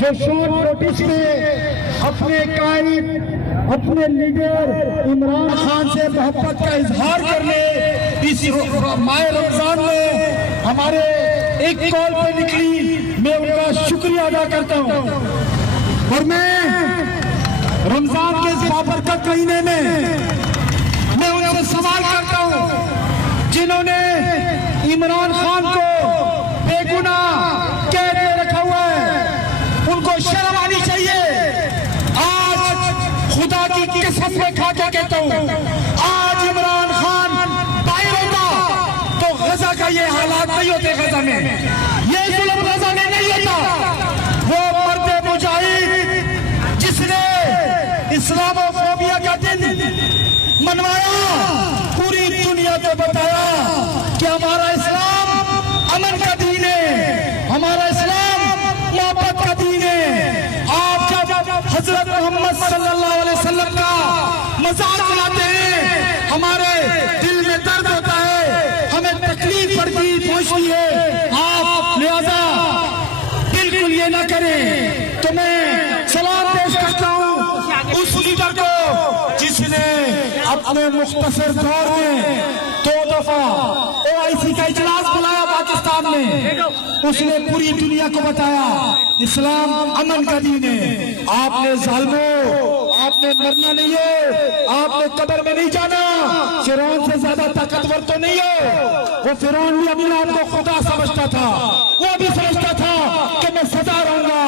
جو short notice میں اپنے قائد اپنے لیڈر عمران خان سے محبت کا اظہار کرنے اس ماہ رمضان میں ہمارے ایک کال پہ نکلی، میں ان کا شکریہ ادا کرتا ہوں۔ اور میں رمضان کے بابرکت مہینے میں ان سے سوال کرتا ہوں جنہوں نے عمران خان کو بے گناہ قید میں رکھا ہوا ہے، ان کو شرم آنی چاہیے۔ آج خدا کی قسم میں کھا کے کہتا ہوں، آج عمران خان باہر ہوتا تو غزہ کا یہ حالات نہیں ہوتے، غزہ میں یہ ظلم غزہ میں نہیں ہوتا۔ وہ مرد مجاہد جس نے اسلام و فوبیا کا دن منوایا، پوری دنیا کو بتایا کہ ہمارا اسلام امن کا دین ہے، ہمارا اسلام محبت کا دین ہے۔ آپ جب حضرت محمد صلی اللہ علیہ وسلم کا مذاق اڑاتے ہیں، ہمارے دل میں درد ہوتا ہے، ہمیں تکلیف پہنچتی ہے۔ آپ لہذا بالکل یہ نہ کریں۔ تو میں سلام پیش کرتا ہوں اس لیڈر کو جس نے اپنے مختصر دور میں 2 دفعہ OIC کا اجلاس بلایا پاکستان میں، اس نے پوری دنیا کو بتایا اسلام امن کا دین ہے۔ آپ نے ظالموں، آپ نے مرنا نہیں ہے، آپ نے قبر میں نہیں جانا۔ فرعون سے زیادہ طاقتور تو نہیں ہو۔ وہ فرعون بھی اپنے آپ کو خدا سمجھتا تھا، وہ بھی سمجھتا تھا کہ میں سزا رہوں گا۔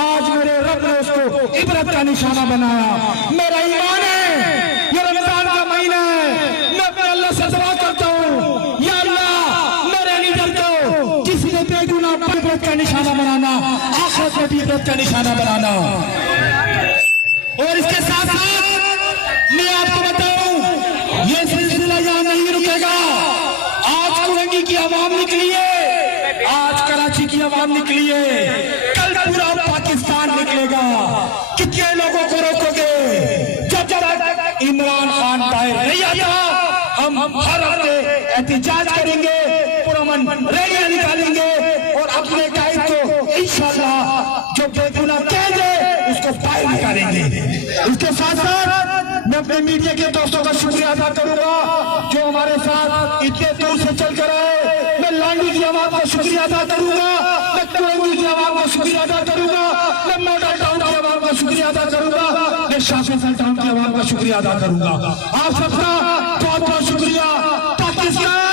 آج میرے رب نے اس کو عبرت کا نشانہ بنایا۔ میرا ایمان ہے یہ رمضان کا مہینہ ہے، میں اپنے اللہ سے دعا کرتا ہوں، یا اللہ میرے لیڈر کو کسی نے بے گناہ عبرت کا نشانہ بنانا، آخرت میں بھی عبرت کا نشانہ بنانا۔ اور اس کے ساتھ ساتھ میں آپ کو بتاؤں یہ سلسلہ یہاں نہیں رکے گا۔ آج کورنگی کی عوام نکلی ہے، آج کراچی کی عوام نکلی ہے، کل پورا پاکستان نکلے گا۔ کتنے لوگوں کو روکو گے؟ جب تک عمران خان باہر نہیں آتا ہم ہر ہفتے احتجاج کریں گے، پرامن ریلیاں نکالیں گے اور اپنے قائد کو انشاءاللہ جو بے گناہ قید ہے اس کو باہر نکالیں گے۔ اس کے ساتھ ساتھ میں اپنے میڈیا کے دوستوں کا شکریہ ادا کروں گا جو ہمارے ساتھ اتنے دور سے چل کر آئے۔ میں لانڈی کی عوام کا شکریہ ادا کروں گا، میں کوئنگی کی عوام کا شکریہ ادا کروں گا، میں ماڈل ٹاؤن کی عوام کا شکریہ ادا کروں گا، میں شاہ فیصل ٹاؤن کی عوام کا شکریہ ادا کروں گا۔ آپ سب کا بہت بہت شکریہ۔ پاکستان